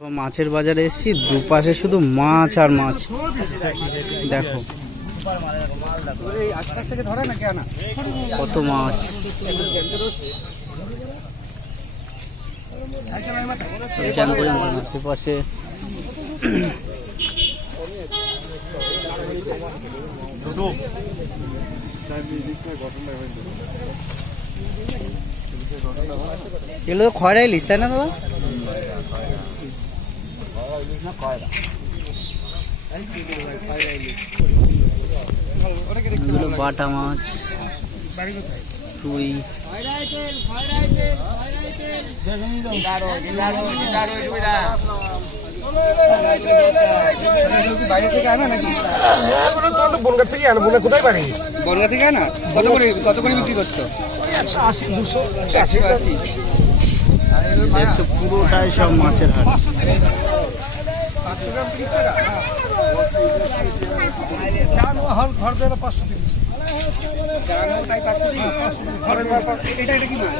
মাছের বাজারে এসেছি, দুপাশে শুধু মাছ আর মাছ। দেখো কত মাছ, আশেপাশে এগুলো তো খয়রা ইলিশ, তাই না দাদা? বাটা মাছ, রুই, বাইরে থেকে আনা নাকি? বনগা থেকে আনা। বনগা কোথায় বাড়ি? বনগা থেকে আনা। কত করে বিক্রি করছো? 180, 200, 80। দেখছো পুরোটাই সব মাছের হাট। 500 গ্রাম 30 টাকা। ঘর দেওয়া 530। এটা কি মাছ?